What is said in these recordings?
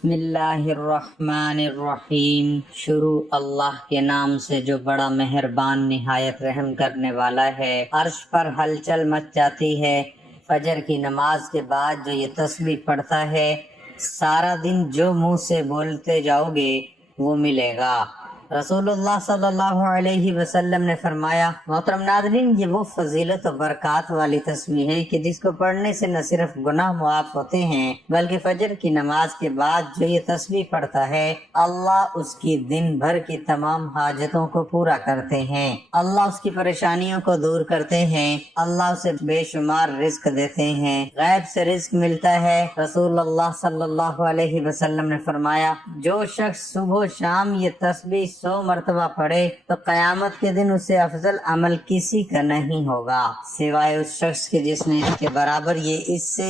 بسم اللہ الرحمن الرحیم۔ شروع اللہ کے نام سے جو بڑا مہربان نہایت رحم کرنے والا ہے۔ عرش پر ہلچل مچ جاتی ہے۔ فجر کی نماز کے بعد جو یہ تسبیح پڑھتا ہے، سارا دن جو منہ سے بولتے جاؤ گے وہ ملے گا۔ رسول اللہ صلی اللہ علیہ وسلم نے فرمایا، محترم ناظرین، یہ وہ فضیلت و برکات والی تسبیح ہے کہ جس کو پڑھنے سے نہ صرف گناہ معاف ہوتے ہیں بلکہ فجر کی نماز کے بعد جو یہ تسبیح پڑھتا ہے، اللہ اس کی دن بھر کی تمام حاجتوں کو پورا کرتے ہیں، اللہ اس کی پریشانیوں کو دور کرتے ہیں، اللہ اسے بے شمار رزق دیتے ہیں، غیب سے رزق ملتا ہے۔ رسول اللہ صلی اللہ علیہ وسلم نے فرمایا، جو شخص صبح و شام یہ تسبیح 100 مرتبہ پڑھے تو قیامت کے دن اسے افضل عمل کسی کا نہیں ہوگا سوائے اس شخص کے جس نے اس کے برابر اس سے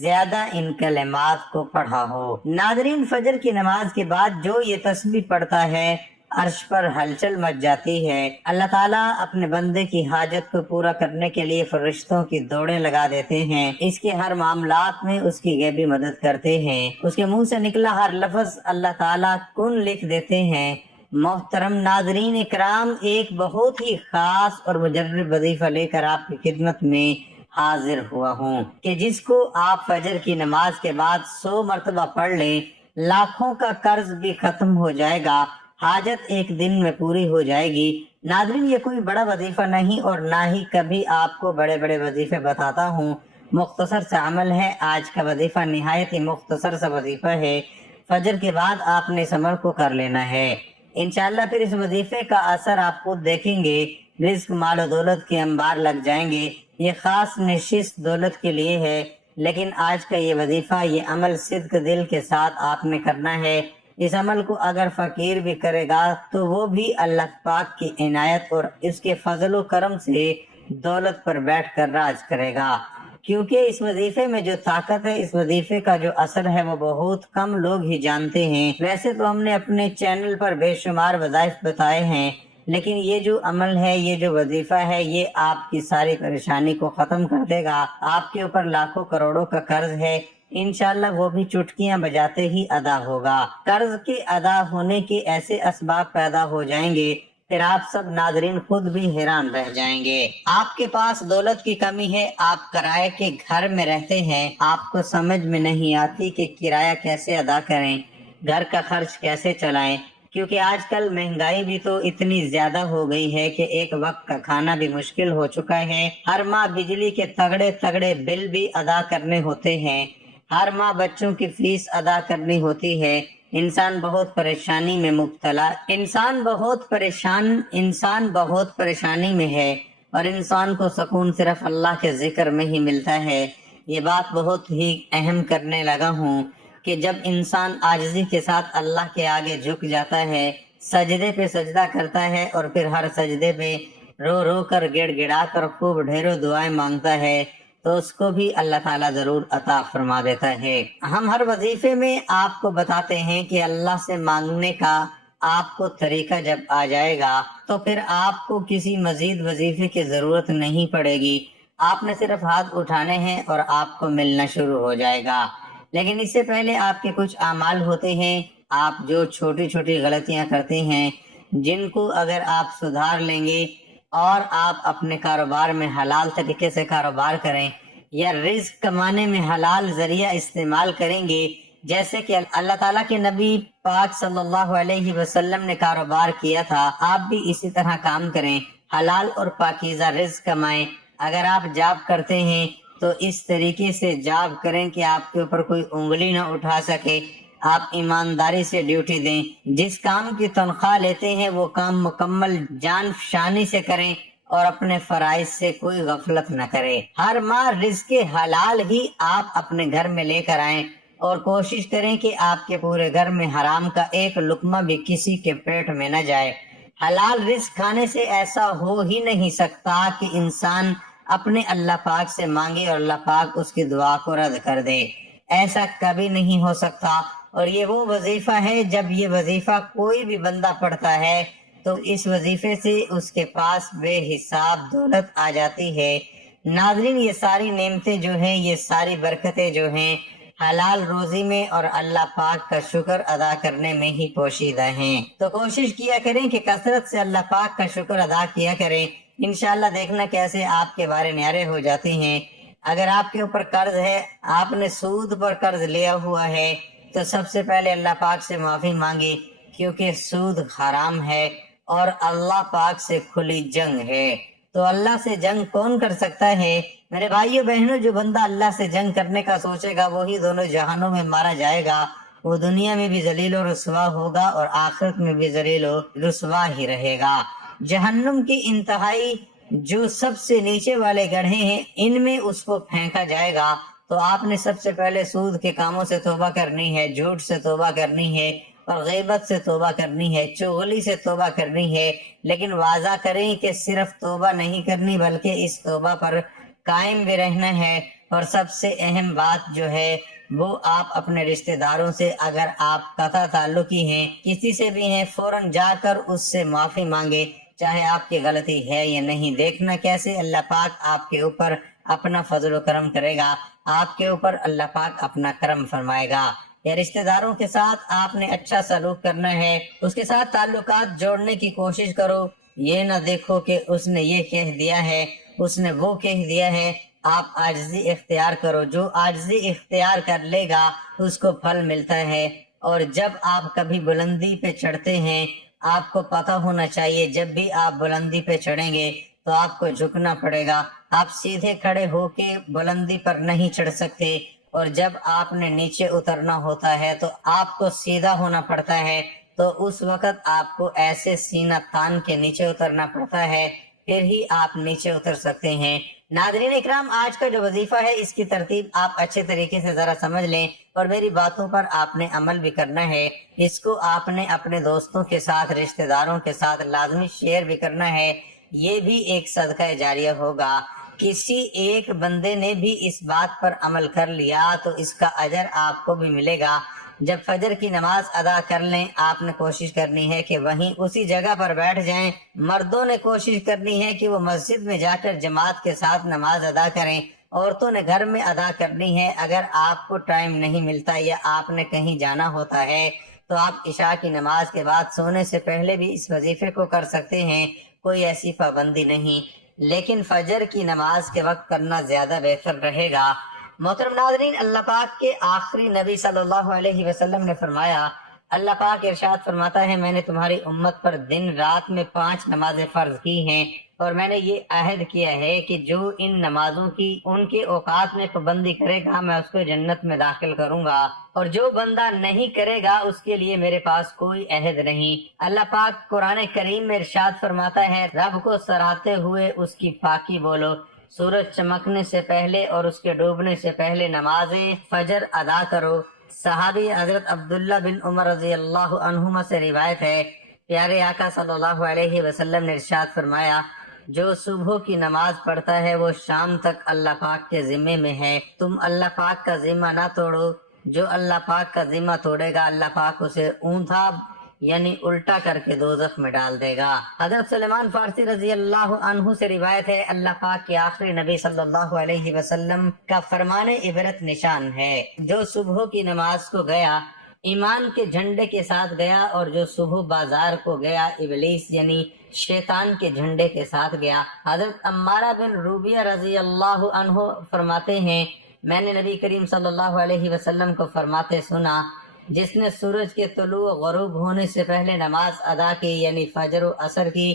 زیادہ ان کلمات کو پڑھا ہو۔ ناظرین، فجر کی نماز کے بعد جو یہ تسبیح پڑھتا ہے، عرش پر ہلچل مچ جاتی ہے۔ اللہ تعالیٰ اپنے بندے کی حاجت کو پورا کرنے کے لیے فرشتوں کی دوڑیں لگا دیتے ہیں، اس کے ہر معاملات میں اس کی غیبی مدد کرتے ہیں، اس کے منہ سے نکلا ہر لفظ اللہ تعالیٰ کن لکھ دیتے ہیں۔ محترم ناظرین اکرام، ایک بہت ہی خاص اور مجرب وظیفہ لے کر آپ کی خدمت میں حاضر ہوا ہوں کہ جس کو آپ فجر کی نماز کے بعد 100 مرتبہ پڑھ لیں، لاکھوں کا قرض بھی ختم ہو جائے گا، حاجت ایک دن میں پوری ہو جائے گی۔ ناظرین، یہ کوئی بڑا وظیفہ نہیں اور نہ ہی کبھی آپ کو بڑے بڑے وظیفے بتاتا ہوں، مختصر سا عمل ہے۔ آج کا وظیفہ نہایت ہی مختصر سا وظیفہ ہے، فجر کے بعد آپ نے اس عمل کو کر لینا ہے۔ انشاءاللہ پھر اس وظیفے کا اثر آپ خود دیکھیں گے، رزق مال و دولت کے انبار لگ جائیں گے۔ یہ خاص نشست دولت کے لیے ہے، لیکن آج کا یہ وظیفہ، یہ عمل صدق دل کے ساتھ آپ نے کرنا ہے۔ اس عمل کو اگر فقیر بھی کرے گا تو وہ بھی اللہ پاک کی عنایت اور اس کے فضل و کرم سے دولت پر بیٹھ کر راج کرے گا، کیونکہ اس وظیفے میں جو طاقت ہے، اس وظیفے کا جو اثر ہے، وہ بہت کم لوگ ہی جانتے ہیں۔ ویسے تو ہم نے اپنے چینل پر بے شمار وظائف بتائے ہیں، لیکن یہ جو عمل ہے، یہ جو وظیفہ ہے، یہ آپ کی ساری پریشانی کو ختم کر دے گا۔ آپ کے اوپر لاکھوں کروڑوں کا قرض ہے، انشاءاللہ وہ بھی چٹکیاں بجاتے ہی ادا ہوگا۔ قرض کے ادا ہونے کے ایسے اسباب پیدا ہو جائیں گے، پھر آپ سب ناظرین خود بھی حیران رہ جائیں گے۔ آپ کے پاس دولت کی کمی ہے، آپ کرائے کے گھر میں رہتے ہیں، آپ کو سمجھ میں نہیں آتی کہ کرایہ کیسے ادا کریں، گھر کا خرچ کیسے چلائیں، کیونکہ آج کل مہنگائی بھی تو اتنی زیادہ ہو گئی ہے کہ ایک وقت کا کھانا بھی مشکل ہو چکا ہے۔ ہر ماہ بجلی کے تگڑے تگڑے بل بھی ادا کرنے ہوتے ہیں، ہر ماہ بچوں کی فیس ادا کرنی ہوتی ہے۔ انسان بہت پریشانی میں مبتلا، انسان بہت پریشانی میں ہے، اور انسان کو سکون صرف اللہ کے ذکر میں ہی ملتا ہے۔ یہ بات بہت ہی اہم کرنے لگا ہوں کہ جب انسان عاجزی کے ساتھ اللہ کے آگے جھک جاتا ہے، سجدے پہ سجدہ کرتا ہے اور پھر ہر سجدے پہ رو رو کر گڑ گڑا کر خوب ڈھیروں دعائیں مانگتا ہے، تو اس کو بھی اللہ تعالیٰ ضرور عطا فرما دیتا ہے۔ ہم ہر وظیفے میں آپ کو بتاتے ہیں کہ اللہ سے مانگنے کا آپ کو طریقہ جب آ جائے گا تو پھر آپ کو کسی مزید وظیفے کی ضرورت نہیں پڑے گی، آپ نے صرف ہاتھ اٹھانے ہیں اور آپ کو ملنا شروع ہو جائے گا۔ لیکن اس سے پہلے آپ کے کچھ اعمال ہوتے ہیں، آپ جو چھوٹی چھوٹی غلطیاں کرتے ہیں، جن کو اگر آپ سدھار لیں گے اور آپ اپنے کاروبار میں حلال طریقے سے کاروبار کریں یا رزق کمانے میں حلال ذریعہ استعمال کریں گے، جیسے کہ اللہ تعالیٰ کے نبی پاک صلی اللہ علیہ وسلم نے کاروبار کیا تھا، آپ بھی اسی طرح کام کریں، حلال اور پاکیزہ رزق کمائیں۔ اگر آپ جاب کرتے ہیں تو اس طریقے سے جاب کریں کہ آپ کے اوپر کوئی انگلی نہ اٹھا سکے، آپ ایمانداری سے ڈیوٹی دیں، جس کام کی تنخواہ لیتے ہیں وہ کام مکمل جان فشانی سے کریں اور اپنے فرائض سے کوئی غفلت نہ کریں۔ ہر ماہ رزق حلال ہی آپ اپنے گھر میں لے کر آئیں اور کوشش کریں کہ آپ کے پورے گھر میں حرام کا ایک لقمہ بھی کسی کے پیٹ میں نہ جائے۔ حلال رزق کھانے سے ایسا ہو ہی نہیں سکتا کہ انسان اپنے اللہ پاک سے مانگے اور اللہ پاک اس کی دعا کو رد کر دے، ایسا کبھی نہیں ہو سکتا۔ اور یہ وہ وظیفہ ہے، جب یہ وظیفہ کوئی بھی بندہ پڑھتا ہے تو اس وظیفے سے اس کے پاس بے حساب دولت آ جاتی ہے۔ ناظرین، یہ ساری نعمتیں جو ہیں، یہ ساری برکتیں جو ہیں، حلال روزی میں اور اللہ پاک کا شکر ادا کرنے میں ہی پوشیدہ ہیں۔ تو کوشش کیا کریں کہ کثرت سے اللہ پاک کا شکر ادا کیا کریں، انشاءاللہ دیکھنا کیسے آپ کے بارے نیارے ہو جاتے ہیں۔ اگر آپ کے اوپر قرض ہے، آپ نے سود پر قرض لیا ہوا ہے، تو سب سے پہلے اللہ پاک سے معافی مانگے، کیونکہ سود حرام ہے اور اللہ پاک سے کھلی جنگ ہے۔ تو اللہ سے جنگ کون کر سکتا ہے؟ میرے بھائیو بہنوں، جو بندہ اللہ سے جنگ کرنے کا سوچے گا وہی دونوں جہانوں میں مارا جائے گا، وہ دنیا میں بھی ذلیل و رسوا ہوگا اور آخرت میں بھی ذلیل و رسوا ہی رہے گا۔ جہنم کی انتہائی جو سب سے نیچے والے گڑھے ہیں، ان میں اس کو پھینکا جائے گا۔ تو آپ نے سب سے پہلے سود کے کاموں سے توبہ کرنی ہے، جھوٹ سے توبہ کرنی ہے اور غیبت سے توبہ کرنی ہے، چغلی سے توبہ کرنی ہے۔ لیکن واضح کریں کہ صرف توبہ نہیں کرنی بلکہ اس توبہ پر قائم بھی رہنا ہے۔ اور سب سے اہم بات جو ہے وہ آپ اپنے رشتہ داروں سے، اگر آپ قطع تعلقی ہیں، کسی سے بھی ہیں، فوراً جا کر اس سے معافی مانگے، چاہے آپ کی غلطی ہے یا نہیں۔ دیکھنا کیسے اللہ پاک آپ کے اوپر اپنا فضل و کرم کرے گا، آپ کے اوپر اللہ پاک اپنا کرم فرمائے گا۔ یا رشتہ داروں کے ساتھ آپ نے اچھا سلوک کرنا ہے، اس کے ساتھ تعلقات جوڑنے کی کوشش کرو۔ یہ نہ دیکھو کہ اس نے یہ کہہ دیا ہے، اس نے وہ کہہ دیا ہے۔ آپ عاجزی اختیار کرو، جو عاجزی اختیار کر لے گا اس کو پھل ملتا ہے۔ اور جب آپ کبھی بلندی پہ چڑھتے ہیں، آپ کو پتہ ہونا چاہیے جب بھی آپ بلندی پہ چڑھیں گے تو آپ کو جھکنا پڑے گا، آپ سیدھے کھڑے ہو کے بلندی پر نہیں چڑھ سکتے۔ اور جب آپ نے نیچے اترنا ہوتا ہے تو آپ کو سیدھا ہونا پڑتا ہے، تو اس وقت آپ کو ایسے سینہ تان کے نیچے اترنا پڑتا ہے، پھر ہی آپ نیچے اتر سکتے ہیں۔ ناظرین اکرام، آج کا جو وظیفہ ہے اس کی ترتیب آپ اچھے طریقے سے ذرا سمجھ لیں اور میری باتوں پر آپ نے عمل بھی کرنا ہے۔ اس کو آپ نے اپنے دوستوں کے ساتھ، رشتہ داروں کے ساتھ لازمی شیئر بھی کرنا ہے۔ یہ بھی ایک صدقہ جاریہ ہوگا۔ کسی ایک بندے نے بھی اس بات پر عمل کر لیا تو اس کا اجر آپ کو بھی ملے گا۔ جب فجر کی نماز ادا کر لیں، آپ نے کوشش کرنی ہے کہ وہیں اسی جگہ پر بیٹھ جائیں۔ مردوں نے کوشش کرنی ہے کہ وہ مسجد میں جا کر جماعت کے ساتھ نماز ادا کریں، عورتوں نے گھر میں ادا کرنی ہے۔ اگر آپ کو ٹائم نہیں ملتا یا آپ نے کہیں جانا ہوتا ہے تو آپ عشاء کی نماز کے بعد سونے سے پہلے بھی اس وظیفے کو کر سکتے ہیں، کوئی ایسی پابندی نہیں، لیکن فجر کی نماز کے وقت کرنا زیادہ بہتر رہے گا۔ محترم ناظرین، اللہ پاک کے آخری نبی صلی اللہ علیہ وسلم نے فرمایا، اللہ پاک ارشاد فرماتا ہے، میں نے تمہاری امت پر دن رات میں 5 نمازیں فرض کی ہیں، اور میں نے یہ عہد کیا ہے کہ جو ان نمازوں کی ان کے اوقات میں پابندی کرے گا میں اس کو جنت میں داخل کروں گا، اور جو بندہ نہیں کرے گا اس کے لیے میرے پاس کوئی عہد نہیں۔ اللہ پاک قرآن کریم میں ارشاد فرماتا ہے، رب کو سراہتے ہوئے اس کی پاکی بولو، سورج چمکنے سے پہلے اور اس کے ڈوبنے سے پہلے نماز فجر ادا کرو۔ صحابی حضرت عبداللہ بن عمر رضی اللہ عنہما سے روایت ہے، پیارے آقا صلی اللہ علیہ وسلم نے ارشاد فرمایا، جو صبح کی نماز پڑھتا ہے وہ شام تک اللہ پاک کے ذمے میں ہے، تم اللہ پاک کا ذمہ نہ توڑو، جو اللہ پاک کا ذمہ توڑے گا اللہ پاک اسے اونٹا یعنی الٹا کر کے دوزخ میں ڈال دے گا۔ حضرت سلیمان فارسی رضی اللہ عنہ سے روایت ہے، اللہ پاک کے آخری نبی صلی اللہ علیہ وسلم کا فرمان عبرت نشان ہے، جو صبح کی نماز کو گیا ایمان کے جھنڈے کے ساتھ گیا، اور جو صبح بازار کو گیا ابلیس یعنی شیطان کے جھنڈے کے ساتھ گیا۔ حضرت عمارہ بن روبیہ رضی اللہ عنہ فرماتے ہیں، میں نے نبی کریم صلی اللہ علیہ وسلم کو فرماتے سنا، جس نے سورج کے طلوع غروب ہونے سے پہلے نماز ادا کی یعنی فجر و عصر کی،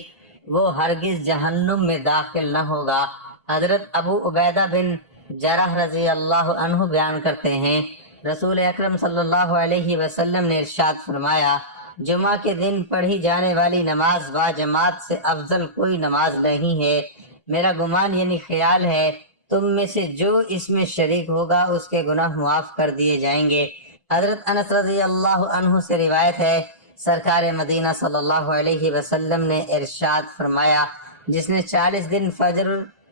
وہ ہرگز جہنم میں داخل نہ ہوگا۔ حضرت ابو عبیدہ بن جرح رضی اللہ عنہ بیان کرتے ہیں، رسول اکرم صلی اللہ علیہ وسلم نے ارشاد فرمایا، جمعہ کے دن پڑھی جانے والی نماز با جماعت سے افضل کوئی نماز نہیں ہے۔ میرا گمان یعنی خیال ہے تم میں سے جو اس میں شریک ہوگا اس کے گناہ معاف کر دیے جائیں گے۔ حضرت انس رضی اللہ عنہ سے روایت ہے، سرکار مدینہ صلی اللہ علیہ وسلم نے ارشاد فرمایا، جس نے 40 دن فجر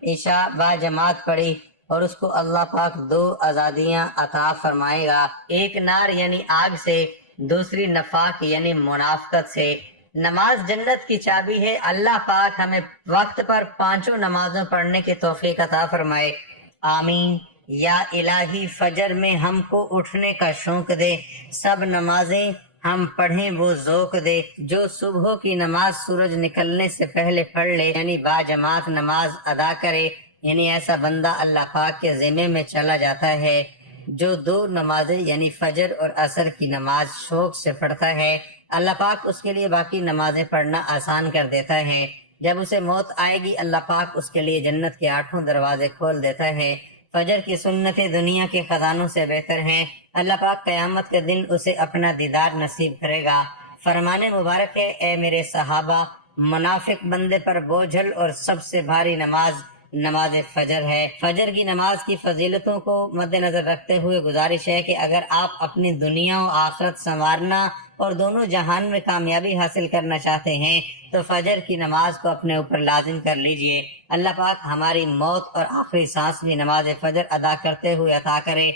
عشاء با جماعت پڑھی اور اس کو اللہ پاک 2 آزادیاں عطا فرمائے گا، ایک نار یعنی آگ سے، دوسری نفاق یعنی منافقت سے۔ نماز جنت کی چابی ہے، اللہ پاک ہمیں وقت پر 5 نمازوں پڑھنے کی توفیق عطا فرمائے، آمین یا الہی فجر میں ہم کو اٹھنے کا شوق دے، سب نمازیں ہم پڑھیں وہ ذوق دے، جو صبح کی نماز سورج نکلنے سے پہلے پڑھ لے یعنی باجماعت نماز ادا کرے، یعنی ایسا بندہ اللہ پاک کے ذمے میں چلا جاتا ہے۔ جو دو نمازیں یعنی فجر اور عصر کی نماز شوق سے پڑھتا ہے، اللہ پاک اس کے لیے باقی نمازیں پڑھنا آسان کر دیتا ہے۔ جب اسے موت آئے گی اللہ پاک اس کے لیے جنت کے 8 دروازے کھول دیتا ہے۔ فجر کی سنتیں دنیا کے خزانوں سے بہتر ہیں، اللہ پاک قیامت کے دن اسے اپنا دیدار نصیب کرے گا۔ فرمان مبارک ہے، اے میرے صحابہ، منافق بندے پر بوجھل اور سب سے بھاری نماز فجر ہے۔ فجر کی نماز کی فضیلتوں کو مد نظر رکھتے ہوئے گزارش ہے کہ اگر آپ اپنی دنیا و آخرت سنوارنا اور دونوں جہان میں کامیابی حاصل کرنا چاہتے ہیں تو فجر کی نماز کو اپنے اوپر لازم کر لیجئے۔ اللہ پاک ہماری موت اور آخری سانس بھی نماز فجر ادا کرتے ہوئے عطا کرے،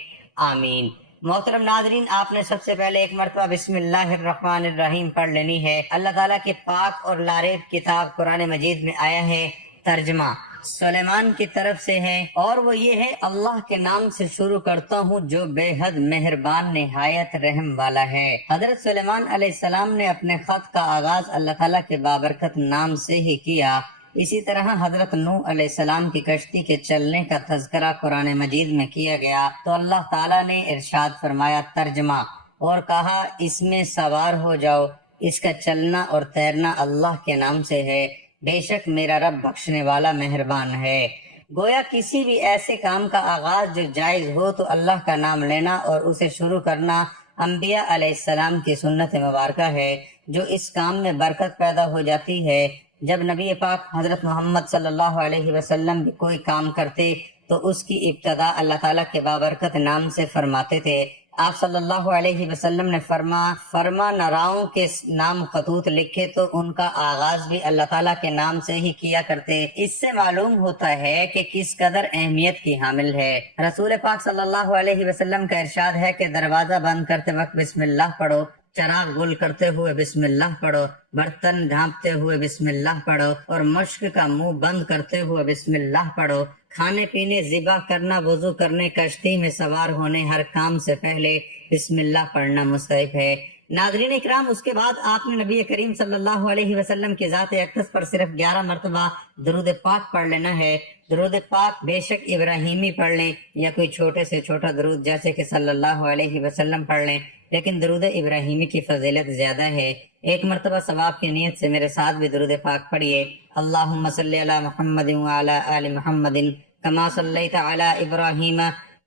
آمین۔ محترم ناظرین، آپ نے سب سے پہلے ایک مرتبہ بسم اللہ الرحمن الرحیم پڑھ لینی ہے۔ اللہ تعالیٰ کی پاک اور لارب کتاب قرآن مجید میں آیا ہے، ترجمہ سلیمان کی طرف سے ہے، اور وہ یہ ہے، اللہ کے نام سے شروع کرتا ہوں جو بے حد مہربان نہایت رحم والا ہے۔ حضرت سلیمان علیہ السلام نے اپنے خط کا آغاز اللہ تعالیٰ کے بابرکت نام سے ہی کیا۔ اسی طرح حضرت نوح علیہ السلام کی کشتی کے چلنے کا تذکرہ قرآن مجید میں کیا گیا تو اللہ تعالیٰ نے ارشاد فرمایا، ترجمہ، اور کہا اس میں سوار ہو جاؤ، اس کا چلنا اور تیرنا اللہ کے نام سے ہے، بے شک میرا رب بخشنے والا مہربان ہے۔ گویا کسی بھی ایسے کام کا آغاز جو جائز ہو تو اللہ کا نام لینا اور اسے شروع کرنا انبیاء علیہ السلام کی سنت مبارکہ ہے، جو اس کام میں برکت پیدا ہو جاتی ہے۔ جب نبی پاک حضرت محمد صلی اللہ علیہ وسلم بھی کوئی کام کرتے تو اس کی ابتدا اللہ تعالیٰ کے بابرکت نام سے فرماتے تھے۔ آپ صلی اللہ علیہ وسلم نے فرما نراؤں کے نام خطوط لکھے تو ان کا آغاز بھی اللہ تعالیٰ کے نام سے ہی کیا کرتے۔ اس سے معلوم ہوتا ہے کہ کس قدر اہمیت کی حامل ہے۔ رسول پاک صلی اللہ علیہ وسلم کا ارشاد ہے کہ دروازہ بند کرتے وقت بسم اللہ پڑھو، چراغ گل کرتے ہوئے بسم اللہ پڑھو، برتن ڈھانپتے ہوئے بسم اللہ پڑھو، اور مشک کا منہ بند کرتے ہوئے بسم اللہ پڑھو۔ کھانے پینے، ذبح کرنا، وضو کرنے، کشتی میں سوار ہونے، ہر کام سے پہلے بسم اللہ پڑھنا مستحب ہے۔ ناظرین اکرام، اس کے بعد آپ نے نبی کریم صلی اللہ علیہ وسلم کی ذات اقدس پر صرف 11 مرتبہ درود پاک پڑھ لینا ہے۔ درود پاک بے شک ابراہیمی پڑھ لیں یا کوئی چھوٹے سے چھوٹا درود جیسے کہ صلی اللہ علیہ وسلم پڑھ لیں، لیکن درود ابراہیمی کی فضیلت زیادہ ہے۔ ایک مرتبہ ثواب کی نیت سے میرے ساتھ بھی درود پاک پڑھیے۔ اللہم صلی علی محمد وعلی آل محمد کما صلیت علی ابراہیم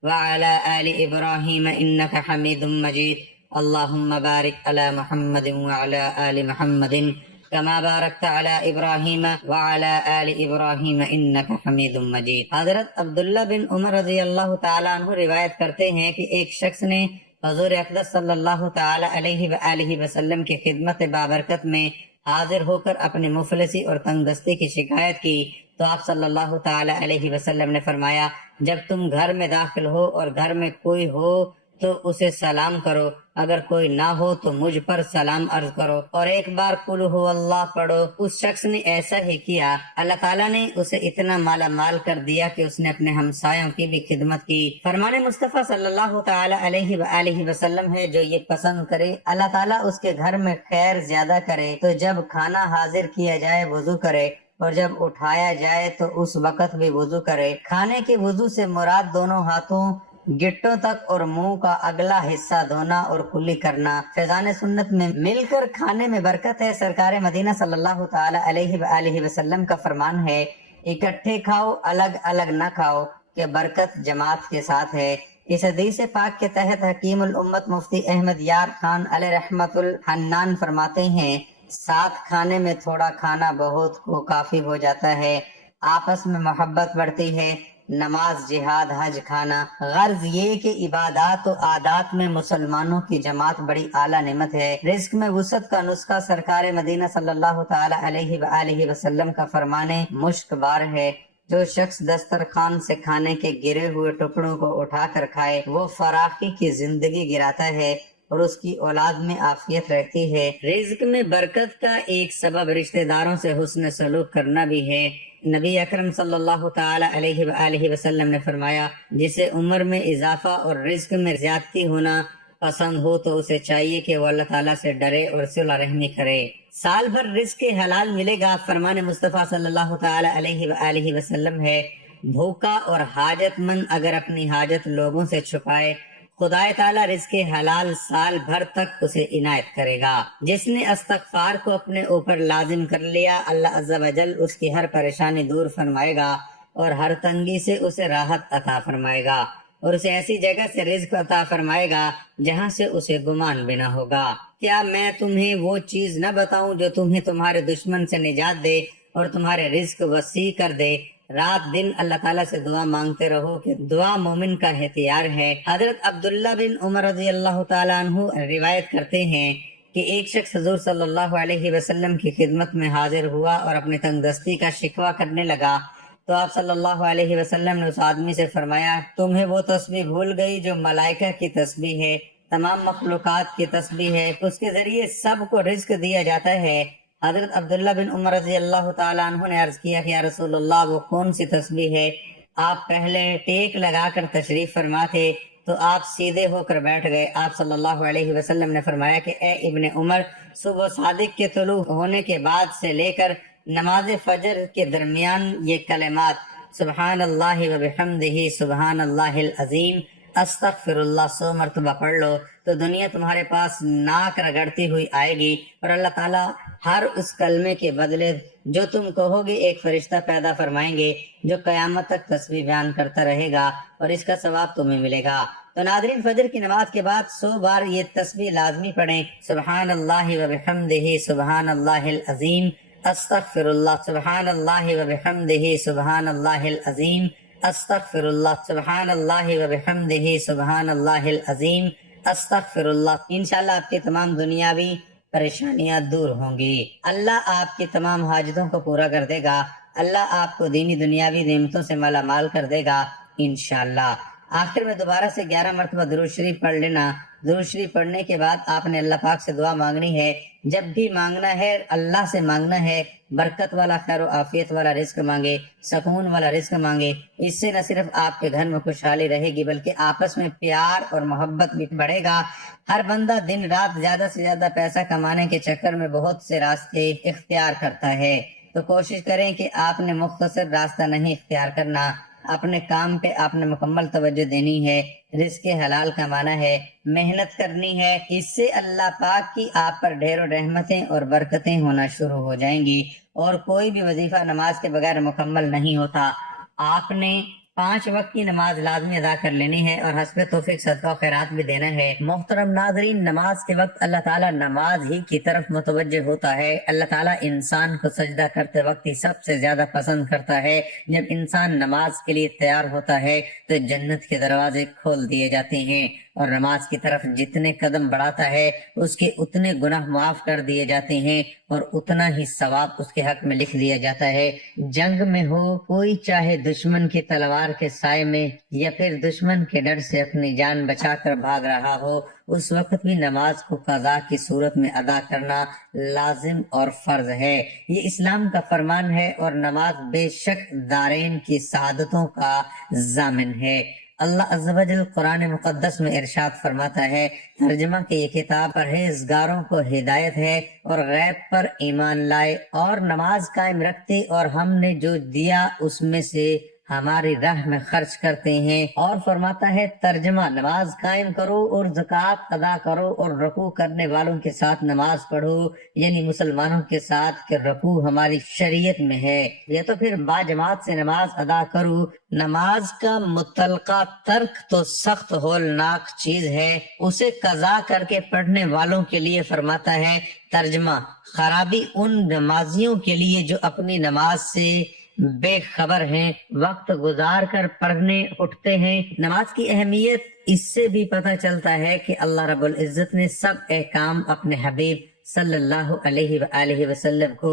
وعلی آل ابراہیم انک حمید مجید۔ اللہم بارک علی محمد وعلی آل محمد کما بارکت علی ابراہیم وعلی آل ابراہیم انک حمید مجید۔ حضرت عبداللہ بن عمر رضی اللہ تعالیٰ عنہ روایت کرتے ہیں کہ ایک شخص نے حضور اقدس صلی اللہ تعالی علیہ وآلہ وسلم کی خدمت بابرکت میں حاضر ہو کر اپنی مفلسی اور تنگ دستی کی شکایت کی تو آپ صلی اللہ تعالی علیہ وسلم نے فرمایا، جب تم گھر میں داخل ہو اور گھر میں کوئی ہو تو اسے سلام کرو، اگر کوئی نہ ہو تو مجھ پر سلام عرض کرو، اور ایک بار قل ہو اللہ پڑھو۔ اس شخص نے ایسا ہی کیا، اللہ تعالیٰ نے اسے اتنا مالا مال کر دیا کہ اس نے اپنے ہمسایوں کی بھی خدمت کی۔ فرمان مصطفیٰ صلی اللہ تعالی علیہ وآلہ وسلم ہے، جو یہ پسند کرے اللہ تعالیٰ اس کے گھر میں خیر زیادہ کرے تو جب کھانا حاضر کیا جائے وضو کرے، اور جب اٹھایا جائے تو اس وقت بھی وضو کرے۔ کھانے کے وضو سے مراد دونوں ہاتھوں گٹوں تک اور منہ کا اگلا حصہ دھونا اور کلی کرنا۔ فیضان سنت میں مل کر کھانے میں برکت ہے۔ سرکار مدینہ صلی اللہ تعالی علیہ وآلہ وسلم کا فرمان ہے، اکٹھے کھاؤ، الگ الگ نہ کھاؤ کہ برکت جماعت کے ساتھ ہے۔ اس حدیث پاک کے تحت حکیم الامت مفتی احمد یار خان علیہ رحمت الحنان فرماتے ہیں، ساتھ کھانے میں تھوڑا کھانا بہت کو کافی ہو جاتا ہے، آپس میں محبت بڑھتی ہے۔ نماز، جہاد، حج، کھانا، غرض یہ کہ عبادات و عادات میں مسلمانوں کی جماعت بڑی اعلیٰ نعمت ہے۔ رزق میں وسعت کا نسخہ سرکار مدینہ صلی اللہ تعالی علیہ وآلہ وسلم کا فرمانے مشک بار ہے، جو شخص دسترخوان سے کھانے کے گرے ہوئے ٹکڑوں کو اٹھا کر کھائے وہ فراخی کی زندگی گراتا ہے۔ اور اس کی اولاد میں عافیت رہتی ہے۔ رزق میں برکت کا ایک سبب رشتہ داروں سے حسن سلوک کرنا بھی ہے۔ نبی اکرم صلی اللہ تعالی علیہ وآلہ وسلم نے فرمایا، جسے عمر میں اضافہ اور رزق میں زیادتی ہونا پسند ہو تو اسے چاہیے کہ وہ اللہ تعالیٰ سے ڈرے اور صلہ رحمی کرے۔ سال بھر رزق حلال ملے گا، فرمان مصطفیٰ صلی اللہ تعالی علیہ وآلہ وسلم ہے۔ بھوکا اور حاجت مند اگر اپنی حاجت لوگوں سے چھپائے، خدا تعالیٰ رزق حلال سال بھر تک اسے عنایت کرے گا۔ جس نے استغفار کو اپنے اوپر لازم کر لیا، اللہ عز و جل اس کی ہر پریشانی دور فرمائے گا اور ہر تنگی سے اسے راحت عطا فرمائے گا، اور اسے ایسی جگہ سے رزق عطا فرمائے گا جہاں سے اسے گمان بھی نہ ہوگا۔ کیا میں تمہیں وہ چیز نہ بتاؤں جو تمہیں تمہارے دشمن سے نجات دے اور تمہارے رزق وسیع کر دے؟ رات دن اللہ تعالیٰ سے دعا مانگتے رہو کہ دعا مومن کا ہتھیار ہے۔ حضرت عبداللہ بن عمر رضی اللہ تعالیٰ عنہ روایت کرتے ہیں کہ ایک شخص حضور صلی اللہ علیہ وسلم کی خدمت میں حاضر ہوا اور اپنی تنگ دستی کا شکوہ کرنے لگا، تو آپ صلی اللہ علیہ وسلم نے اس آدمی سے فرمایا، تمہیں وہ تسبیح بھول گئی جو ملائکہ کی تسبیح ہے، تمام مخلوقات کی تسبیح ہے، اس کے ذریعے سب کو رزق دیا جاتا ہے۔ حضرت عبداللہ بن عمر رضی اللہ تعالیٰ عنہ نے عرض کیا کہ یا رسول اللہ، وہ کون سی تسبیح ہے؟ آپ پہلے ٹیک لگا کر تشریف فرما تھے تو آپ سیدھے ہو کر بیٹھ گئے۔ آپ صلی اللہ علیہ وسلم نے فرمایا کہ اے ابن عمر، صبح صادق کے طلوع ہونے کے بعد سے لے کر نماز فجر کے درمیان یہ کلمات سبحان اللہ و بحمدہ سبحان اللہ العظیم استغفر اللہ 100 مرتبہ پڑھ لو تو دنیا تمہارے پاس ناک رگڑتی ہوئی آئے گی، اور اللہ تعالیٰ ہر اس کلمے کے بدلے جو تم کہو گے ایک فرشتہ پیدا فرمائیں گے جو قیامت تک تسبیح بیان کرتا رہے گا، اور اس کا ثواب تمہیں ملے گا۔ تو ناظرین، فجر کی نماز کے بعد 100 بار یہ تسبیح لازمی پڑھیں، سبحان اللہ و بحمدہ سبحان اللہ العظیم استغفر اللہ، سبحان اللہ و بحمدہ سبحان اللہ العظیم استغفر اللہ، سبحان اللہ و بحمدہ سبحان اللہ العظیم استغفر اللہ۔ انشاءاللہ آپ کی تمام دنیاوی پریشانیاں دور ہوں گی، اللہ آپ کی تمام حاجتوں کو پورا کر دے گا، اللہ آپ کو دینی دنیاوی نعمتوں سے مالا مال کر دے گا انشاءاللہ۔ آخر میں دوبارہ سے 11 مرتبہ درود شریف پڑھ لینا۔ درود شریف پڑھنے کے بعد آپ نے اللہ پاک سے دعا مانگنی ہے۔ جب بھی مانگنا ہے اللہ سے مانگنا ہے، برکت والا، خیر و عافیت والا رزق مانگے، سکون والا رزق مانگے۔ اس سے نہ صرف آپ کے گھر میں خوشحالی رہے گی بلکہ آپس میں پیار اور محبت بھی بڑھے گا۔ ہر بندہ دن رات زیادہ سے زیادہ پیسہ کمانے کے چکر میں بہت سے راستے اختیار کرتا ہے، تو کوشش کریں کہ آپ نے مختصر راستہ نہیں اختیار کرنا، اپنے کام پہ آپ نے مکمل توجہ دینی ہے، رزق حلال کمانا ہے، محنت کرنی ہے۔ اس سے اللہ پاک کی آپ پر ڈھیر و رحمتیں اور برکتیں ہونا شروع ہو جائیں گی، اور کوئی بھی وظیفہ نماز کے بغیر مکمل نہیں ہوتا۔ آپ نے 5 وقت کی نماز لازمی ادا کر لینی ہے اور حسب توفیق صدقہ و خیرات بھی دینا ہے۔ محترم ناظرین، نماز کے وقت اللہ تعالیٰ نماز ہی کی طرف متوجہ ہوتا ہے۔ اللہ تعالیٰ انسان کو سجدہ کرتے وقت ہی سب سے زیادہ پسند کرتا ہے۔ جب انسان نماز کے لیے تیار ہوتا ہے تو جنت کے دروازے کھول دیے جاتے ہیں، اور نماز کی طرف جتنے قدم بڑھاتا ہے اس کے اتنے گناہ معاف کر دیے جاتے ہیں، اور اتنا ہی ثواب اس کے حق میں لکھ دیا جاتا ہے۔ جنگ میں ہو کوئی، چاہے دشمن کی تلوار کے سائے میں یا پھر دشمن کے ڈر سے اپنی جان بچا کر بھاگ رہا ہو، اس وقت بھی نماز کو قضا کی صورت میں ادا کرنا لازم اور فرض ہے۔ یہ اسلام کا فرمان ہے، اور نماز بے شک دارین کی سعادتوں کا ضامن ہے۔ اللہ عز و جل قرآن مقدس میں ارشاد فرماتا ہے، ترجمہ کہ یہ کتاب پرہیزگاروں کو ہدایت ہے اور غیب پر ایمان لائے اور نماز قائم رکھتے اور ہم نے جو دیا اس میں سے ہماری راہ میں خرچ کرتے ہیں۔ اور فرماتا ہے ترجمہ، نماز قائم کرو اور زکوٰۃ ادا کرو اور رکوع کرنے والوں کے ساتھ نماز پڑھو، یعنی مسلمانوں کے ساتھ، کہ رکوع ہماری شریعت میں ہے۔ یہ تو پھر باجماعت سے نماز ادا کرو۔ نماز کا متعلقہ ترک تو سخت ہولناک چیز ہے، اسے قضا کر کے پڑھنے والوں کے لیے فرماتا ہے ترجمہ، خرابی ان نمازیوں کے لیے جو اپنی نماز سے بے خبر ہیں، وقت گزار کر پڑھنے اٹھتے ہیں۔ نماز کی اہمیت اس سے بھی پتہ چلتا ہے کہ اللہ رب العزت نے سب احکام اپنے حبیب صلی اللہ علیہ وآلہ وسلم کو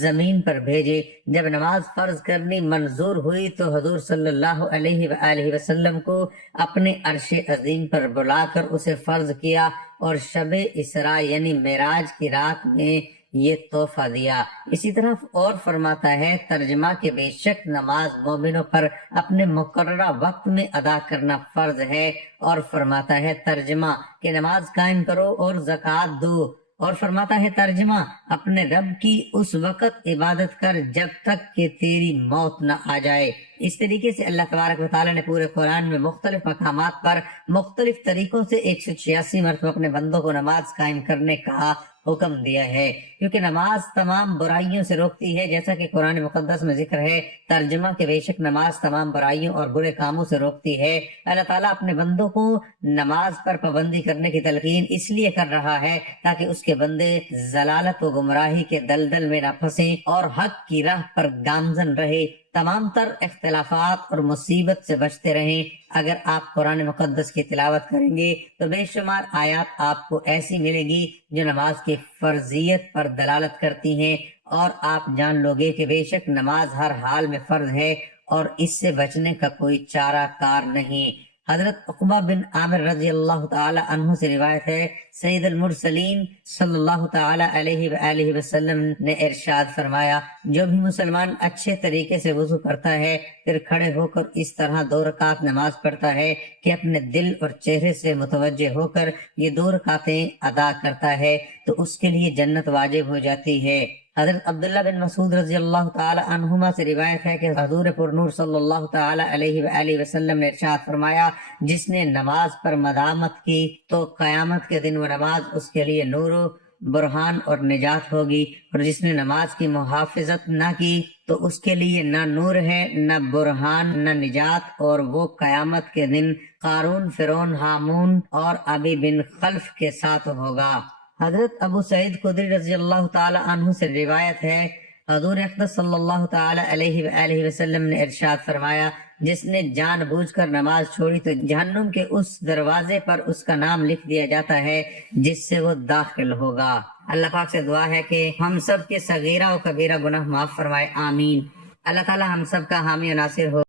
زمین پر بھیجے۔ جب نماز فرض کرنی منظور ہوئی تو حضور صلی اللہ علیہ وآلہ وسلم کو اپنے عرش عظیم پر بلا کر اسے فرض کیا اور شب اسراء یعنی معراج کی رات میں یہ تحفہ دیا۔ اسی طرح اور فرماتا ہے ترجمہ کہ بے شک نماز مومنوں پر اپنے مقررہ وقت میں ادا کرنا فرض ہے، اور فرماتا ہے ترجمہ کہ نماز قائم کرو اور زکوٰۃ دو، اور فرماتا ہے ترجمہ اپنے رب کی اس وقت عبادت کر جب تک کہ تیری موت نہ آ جائے۔ اس طریقے سے اللہ تبارک و تعالیٰ نے پورے قرآن میں مختلف مقامات پر مختلف طریقوں سے 186 مرتبہ اپنے بندوں کو نماز قائم کرنے کا حکم دیا ہے، کیونکہ نماز تمام برائیوں سے روکتی ہے، جیسا کہ قرآن مقدس میں ذکر ہے ترجمہ کہ بے شک نماز تمام برائیوں اور برے کاموں سے روکتی ہے۔ اللہ تعالیٰ اپنے بندوں کو نماز پر پابندی کرنے کی تلقین اس لیے کر رہا ہے تاکہ اس کے بندے ضلالت و گمراہی کے دلدل میں نہ پھنسیں اور حق کی راہ پر گامزن رہے، تمام تر اختلافات اور مصیبت سے بچتے رہیں۔ اگر آپ قرآن مقدس کی تلاوت کریں گے تو بے شمار آیات آپ کو ایسی ملے گی جو نماز کی فرضیت پر دلالت کرتی ہیں، اور آپ جان لو گے کہ بے شک نماز ہر حال میں فرض ہے اور اس سے بچنے کا کوئی چارہ کار نہیں۔ حضرت عقبہ بن عامر رضی اللہ تعالی عنہ سے روایت ہے سید المرسلین صلی اللہ تعالی علیہ وآلہ وسلم نے ارشاد فرمایا، جو بھی مسلمان اچھے طریقے سے وضو کرتا ہے پھر کھڑے ہو کر اس طرح 2 رکعت نماز پڑھتا ہے کہ اپنے دل اور چہرے سے متوجہ ہو کر یہ 2 رکعتیں ادا کرتا ہے تو اس کے لیے جنت واجب ہو جاتی ہے۔ حضرت عبداللہ بن مسعود رضی اللہ تعالی عنہما سے روایت ہے کہ حضور پر نور صلی اللہ تعالی علیہ وآلہ وسلم نے ارشاد فرمایا، جس نے نماز پر مدامت کی تو قیامت کے دن وہ نماز اس کے لیے نور و برہان اور نجات ہوگی، اور جس نے نماز کی محافظت نہ کی تو اس کے لیے نہ نور ہے نہ برہان نہ نجات، اور وہ قیامت کے دن قارون، فرعون، ہامون اور ابی بن خلف کے ساتھ ہوگا۔ حضرت ابو سعید خدری رضی اللہ تعالی عنہ سے روایت ہے حضور اقدس صلی اللہ تعالی علیہ وآلہ وسلم نے ارشاد فرمایا، جس نے جان بوجھ کر نماز چھوڑی تو جہنم کے اس دروازے پر اس کا نام لکھ دیا جاتا ہے جس سے وہ داخل ہوگا۔ اللہ پاک سے دعا ہے کہ ہم سب کے صغیرہ و کبیرہ گناہ معاف فرمائے، آمین۔ اللہ تعالی ہم سب کا حامی و ناصر ہو۔